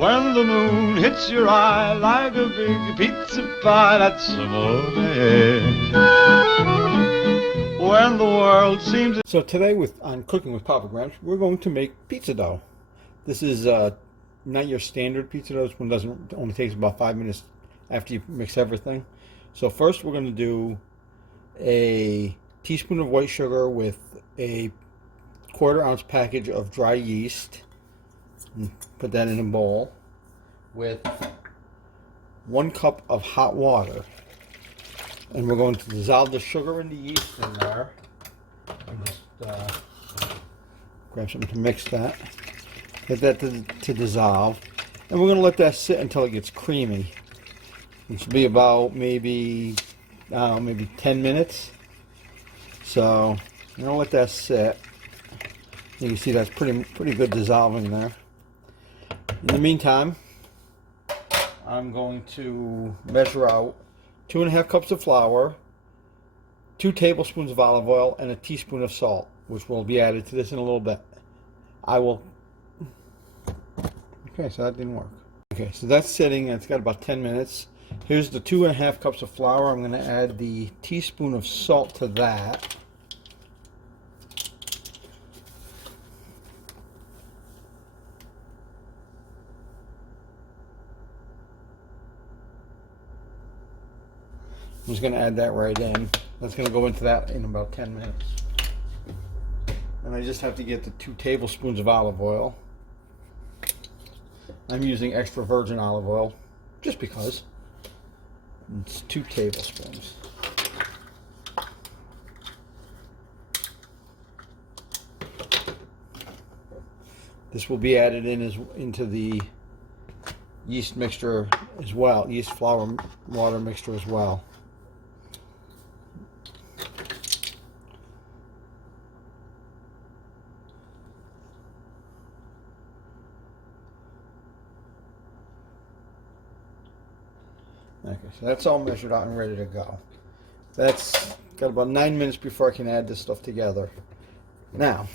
When the moon hits your eye like a big pizza pie, that's amore. When the world seems... So today on Cooking with Papa Gramps, we're going to make pizza dough. This is not your standard pizza dough. This one only takes about 5 minutes after you mix everything. So first we're going to do a teaspoon of white sugar with a 1/4 ounce package of dry yeast. And put that in a bowl with 1 cup of hot water. And we're going to dissolve the sugar and the yeast in there. And just grab something to mix that. Get that to dissolve. And we're going to let that sit until it gets creamy. It should be about maybe 10 minutes. So I'm going to let that sit. You can see that's pretty good dissolving there. In the meantime, I'm going to measure out 2.5 cups of flour, 2 tablespoons of olive oil, and a teaspoon of salt, which will be added to this in a little bit. Okay, so that didn't work. Okay, so that's sitting, and it's got about 10 minutes. Here's the 2.5 cups of flour. I'm going to add the teaspoon of salt to that. I'm just going to add that right in. That's going to go into that in about 10 minutes. And I just have to get the 2 tablespoons of olive oil. I'm using extra virgin olive oil just because. It's 2 tablespoons. This will be added into the yeast mixture as well, yeast flour water mixture as well. Okay, so that's all measured out and ready to go. That's got about 9 minutes before I can add this stuff together. Now,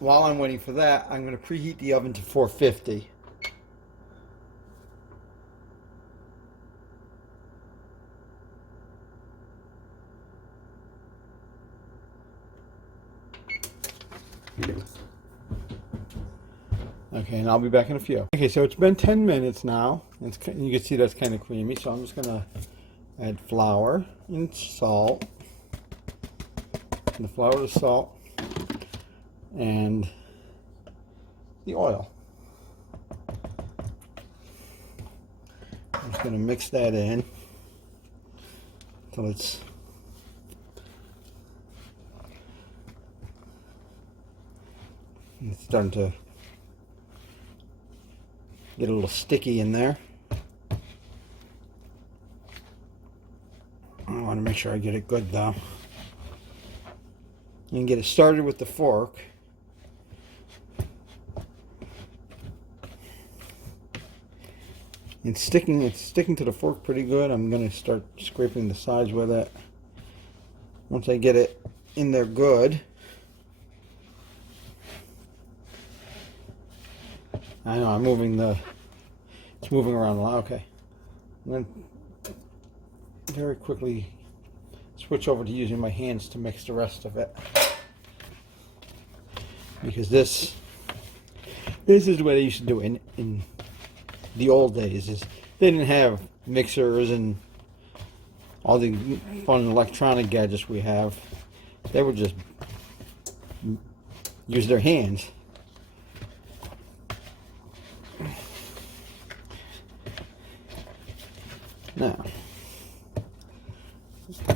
while I'm waiting for that, I'm going to preheat the oven to 450. Okay, and I'll be back in a few. Okay, so it's been 10 minutes now. You can see that's kind of creamy, so I'm just going to add flour and salt. And the flour, the salt, and the oil. I'm just going to mix that in until it's starting to get a little sticky in there. I want to make sure I get it good though. You can get it started with the fork. It's sticking to the fork pretty good. I'm going to start scraping the sides with it. Once I get it in there good. I know it's moving around a lot. Okay. I'm going to very quickly switch over to using my hands to mix the rest of it. Because this is the way they used to do it in the old days. They didn't have mixers and all the fun electronic gadgets we have. They would just use their hands. Now,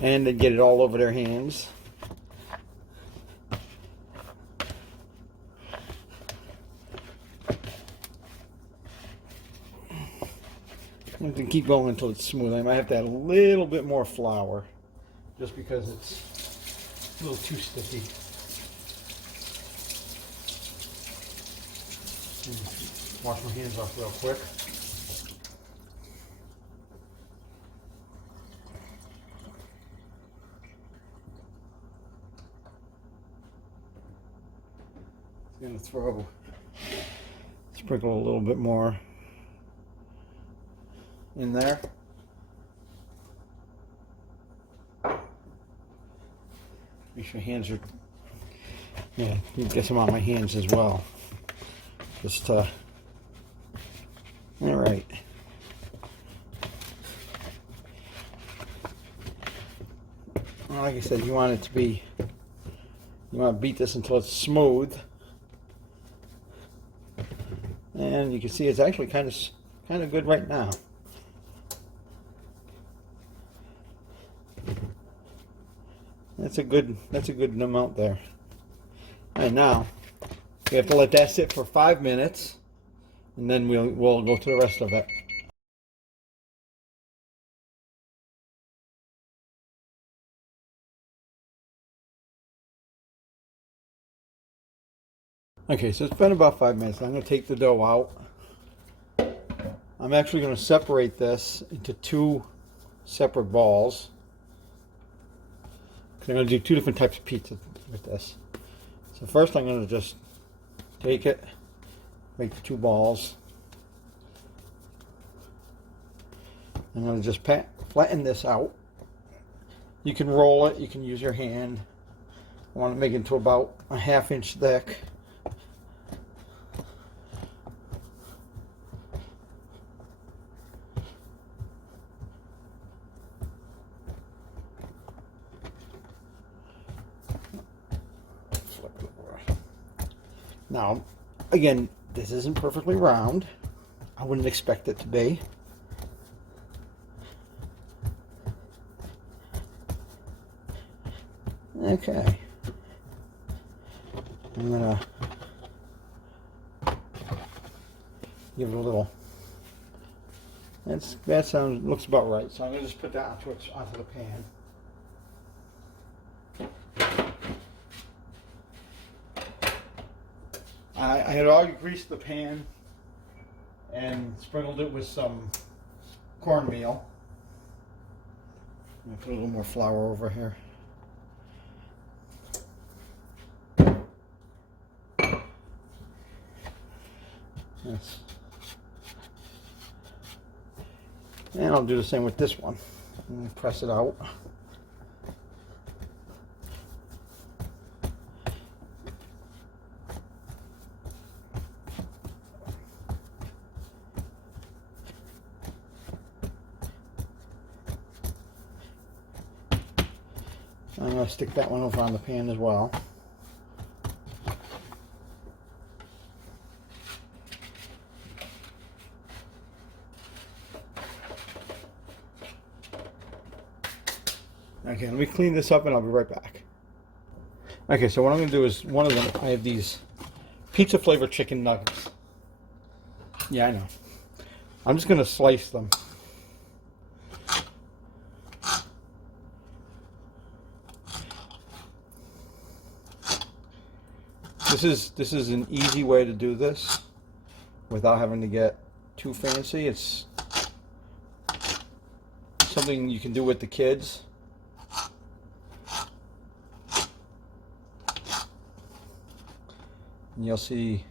and they get it all over their hands. I have to keep going until it's smooth. I might have to add a little bit more flour, just because it's a little too sticky. Wash my hands off real quick. I'm going to sprinkle a little bit more in there. Make sure your hands are, yeah, you get some on my hands as well. Just, all right. Well, like I said, you want it to be, you want to beat this until it's smooth. And you can see it's actually kind of good right now. That's a good amount there. And now we have to let that sit for 5 minutes, and then we'll go to the rest of it. Okay, so it's been about 5 minutes. I'm going to take the dough out. I'm actually going to separate this into 2 separate balls. I'm going to do 2 different types of pizza with this. So first I'm going to just take it, make the 2 balls. I'm going to just flatten this out. You can roll it, you can use your hand. I want to make it to about a 1/2 inch thick. Now, again, this isn't perfectly round. I wouldn't expect it to be. Okay. I'm gonna give it a little. Looks about right. So I'm gonna just put that onto the pan. I had already greased the pan and sprinkled it with some cornmeal. I'm going to put a little more flour over here. Yes. And I'll do the same with this one. And press it out. I'm going to stick that one over on the pan as well. Okay, let me clean this up and I'll be right back. Okay, so what I'm going to do is, one of them, I have these pizza flavored chicken nuggets. Yeah, I know. I'm just going to slice them. This is an easy way to do this without having to get too fancy. It's something you can do with the kids. And you'll see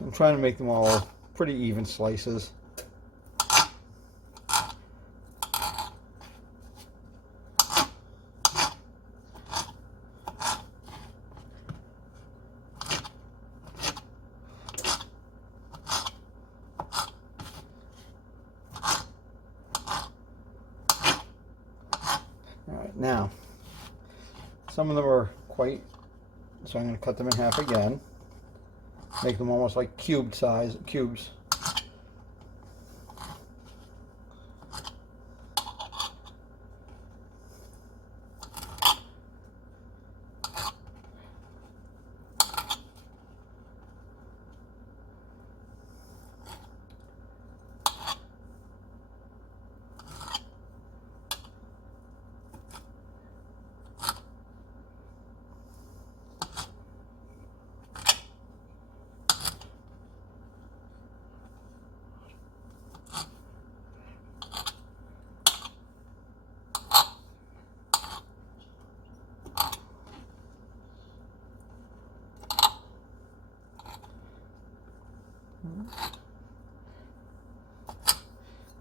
I'm trying to make them all pretty even slices. Alright, now, some of them are quite, so I'm going to cut them in half again. Make them almost like cubes.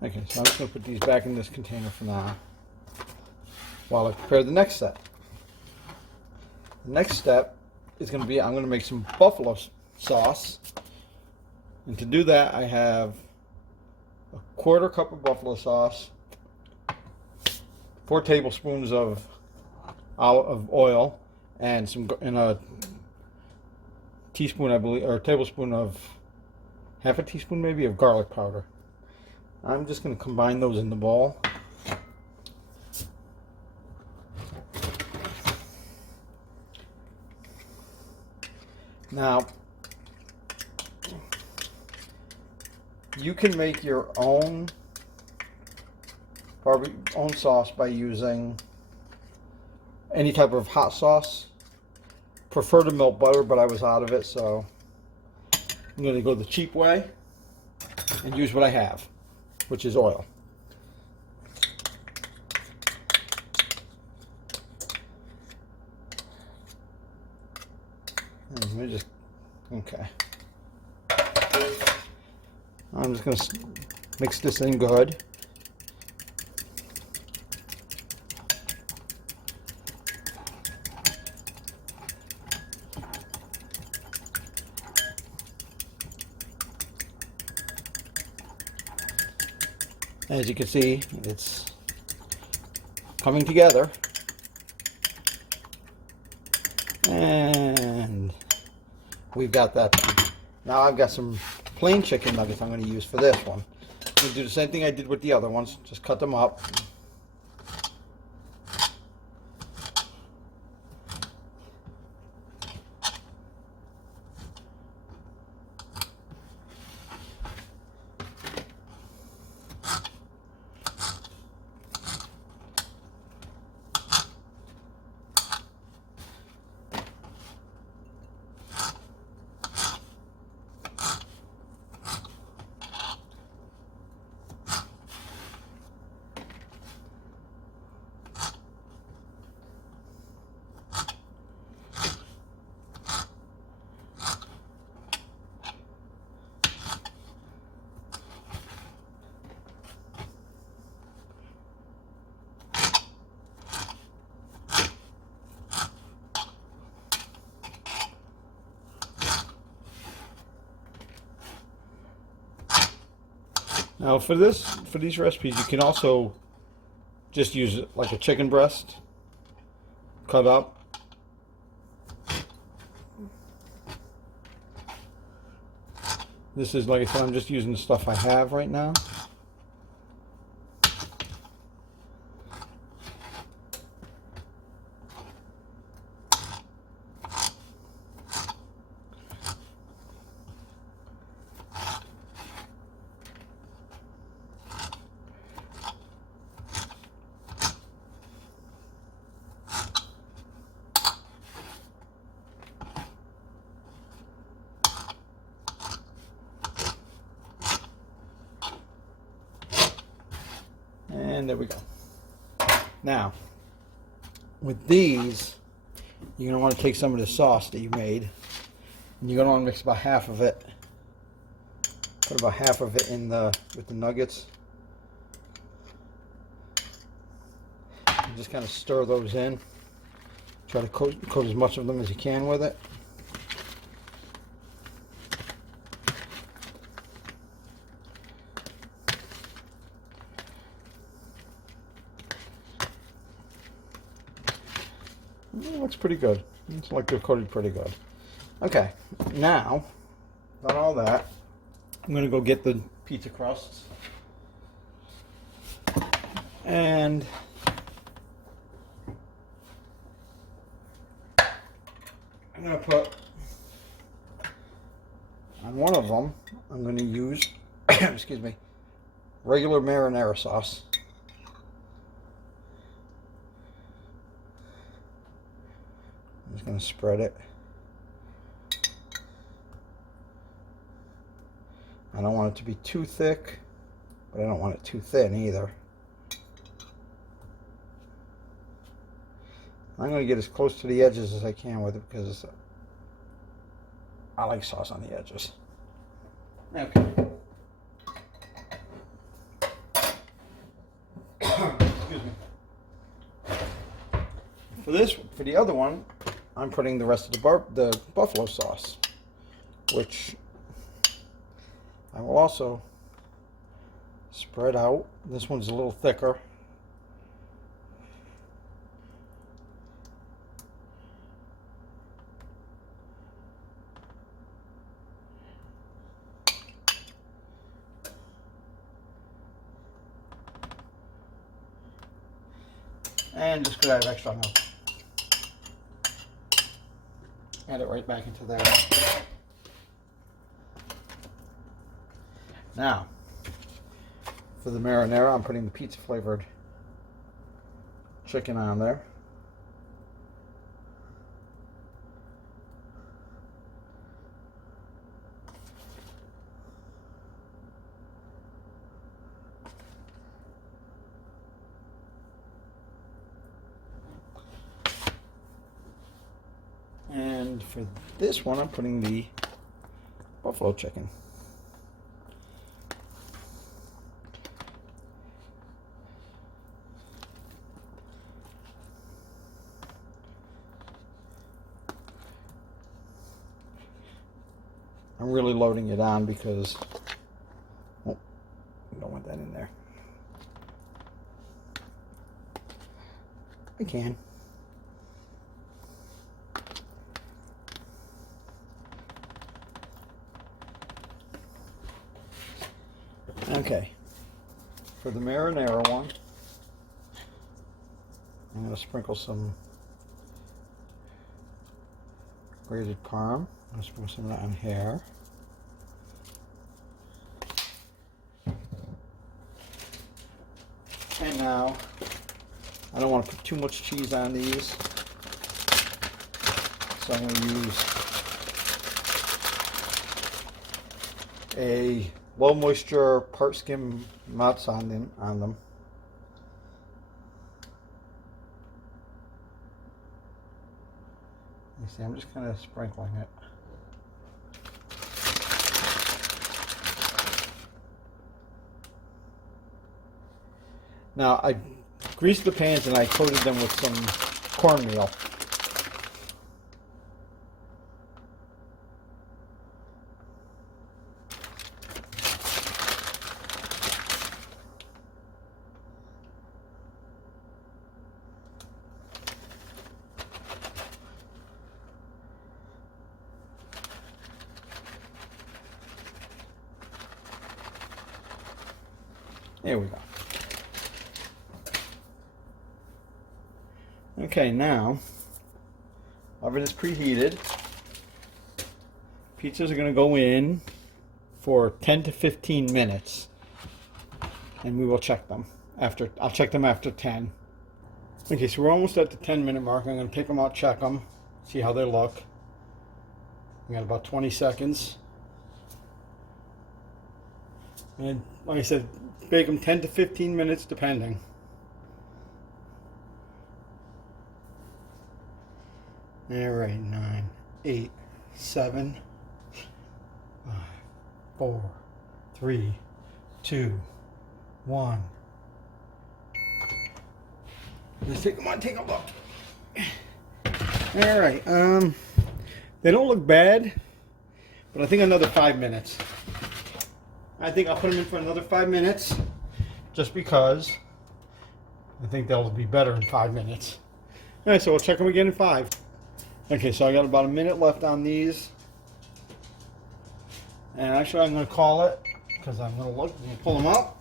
Okay, so I'm just going to put these back in this container for now while I prepare the next step. The next step is going to be, I'm going to make some buffalo sauce. And to do that, I have a 1/4 cup of buffalo sauce, 4 tablespoons of oil, and a teaspoon, I believe, or a tablespoon of, half a teaspoon maybe, of garlic powder. I'm just going to combine those in the bowl. Now, you can make your own sauce by using any type of hot sauce. Prefer to melt butter, but I was out of it, so I'm going to go the cheap way and use what I have, which is oil. Let me just, okay. I'm just going to mix this in good. As you can see, it's coming together. And we've got that done. Now I've got some plain chicken nuggets I'm going to use for this one. I'm going to do the same thing I did with the other ones. Just cut them up. Now for these recipes, you can also just use like a chicken breast cut up. This is, like I said, I'm just using the stuff I have right now. And there we go. Now, with these, you're going to want to take some of the sauce that you made, and you're going to want to mix about half of it. Put about half of it in with the nuggets. And just kind of stir those in. Try to coat as much of them as you can with it. It looks pretty good. It's like they're coated pretty good. Okay, now, done all that, I'm going to go get the pizza crusts. And I'm going to put, on one of them, I'm going to use, excuse me, regular marinara sauce. I'm just going to spread it. I don't want it to be too thick, but I don't want it too thin either. I'm going to get as close to the edges as I can with it because I like sauce on the edges. Okay. For the other one, I'm putting the rest of the buffalo sauce, which I will also spread out. This one's a little thicker. And just because I have extra milk, add it right back into there. Now, for the marinara, I'm putting the pizza flavored chicken on there. And for this one, I'm putting the buffalo chicken. I'm really loading it on because, oh, I don't want that in there. I can. Okay, for the marinara one, I'm going to sprinkle some grated Parm. I'm going to sprinkle some of that on here. And now, I don't want to put too much cheese on these, so I'm going to use a low moisture part skim mozz on them. You see, I'm just kind of sprinkling it. Now I greased the pans and I coated them with some cornmeal. There we go. Okay, now, oven is preheated. Pizzas are going to go in for 10 to 15 minutes. And we will check them after, I'll check them after 10. Okay, so we're almost at the 10-minute mark. I'm going to take them out, check them, see how they look. We got about 20 seconds. And like I said, bake them 10 to 15 minutes depending. All right, 9, 8, 7, 5, 4, 3, 2, 1. Let's take them on, take a look. All right, they don't look bad, but I think another 5 minutes. I think I'll put them in for another 5 minutes, just because I think they'll be better in 5 minutes. All right, so we'll check them again in 5. Okay, so I got about a minute left on these. And actually I'm going to call it, because I'm going to look, I'm going to pull them up.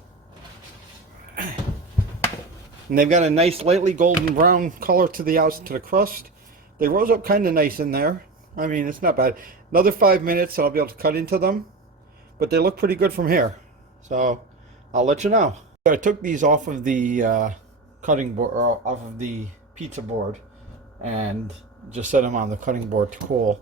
And they've got a nice lightly golden brown color to the outside, to the crust. They rose up kind of nice in there. I mean, it's not bad. Another 5 minutes, I'll be able to cut into them. But they look pretty good from here. So I'll let you know. I took these off of the cutting board, or off of the pizza board, and just set them on the cutting board to cool.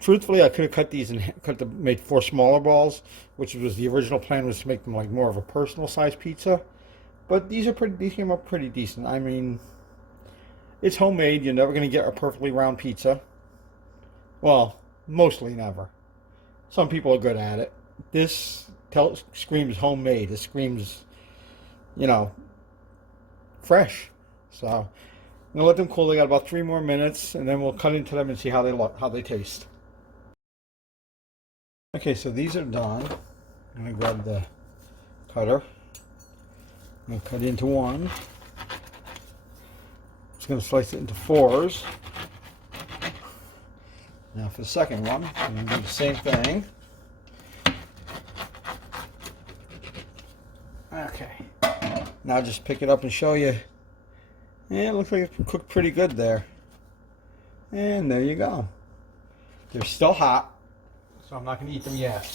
Truthfully, I could have cut these and made 4 smaller balls, which was the original plan, was to make them like more of a personal size pizza. But these came up pretty decent. I mean, it's homemade. You're never going to get a perfectly round pizza. Well, mostly never. Some people are good at it. This screams homemade. It screams, you know, fresh. So, I'm gonna let them cool. They got about 3 more minutes, and then we'll cut into them and see how they look, how they taste. Okay, so these are done. I'm gonna grab the cutter. I'm gonna cut into one. Just gonna slice it into 4s. Now for the second one, I'm gonna do the same thing. Okay. Now just pick it up and show you. Yeah, it looks like it's cooked pretty good there. And there you go. They're still hot, so I'm not going to eat them yet.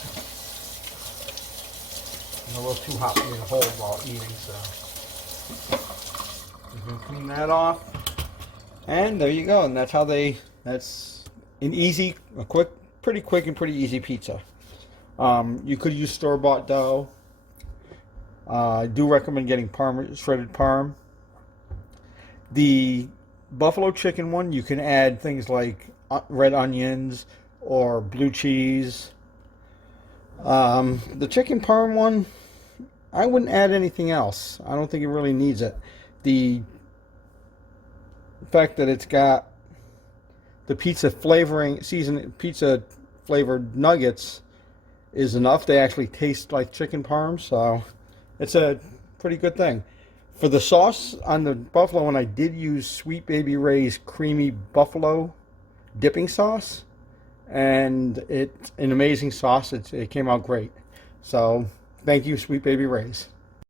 I'm a little too hot for me to hold while eating, so I'm going to clean that off. And there you go. And that's how that's an easy, pretty quick and pretty easy pizza. You could use store-bought dough. I do recommend getting shredded Parm. The buffalo chicken one, you can add things like red onions or blue cheese. The chicken Parm one, I wouldn't add anything else. I don't think it really needs it. The fact that it's got the pizza flavored nuggets is enough. They actually taste like chicken Parm, so it's a pretty good thing. For the sauce on the buffalo one, I did use Sweet Baby Ray's creamy buffalo dipping sauce, and it's an amazing sauce. It came out great. So thank you, Sweet Baby Ray's.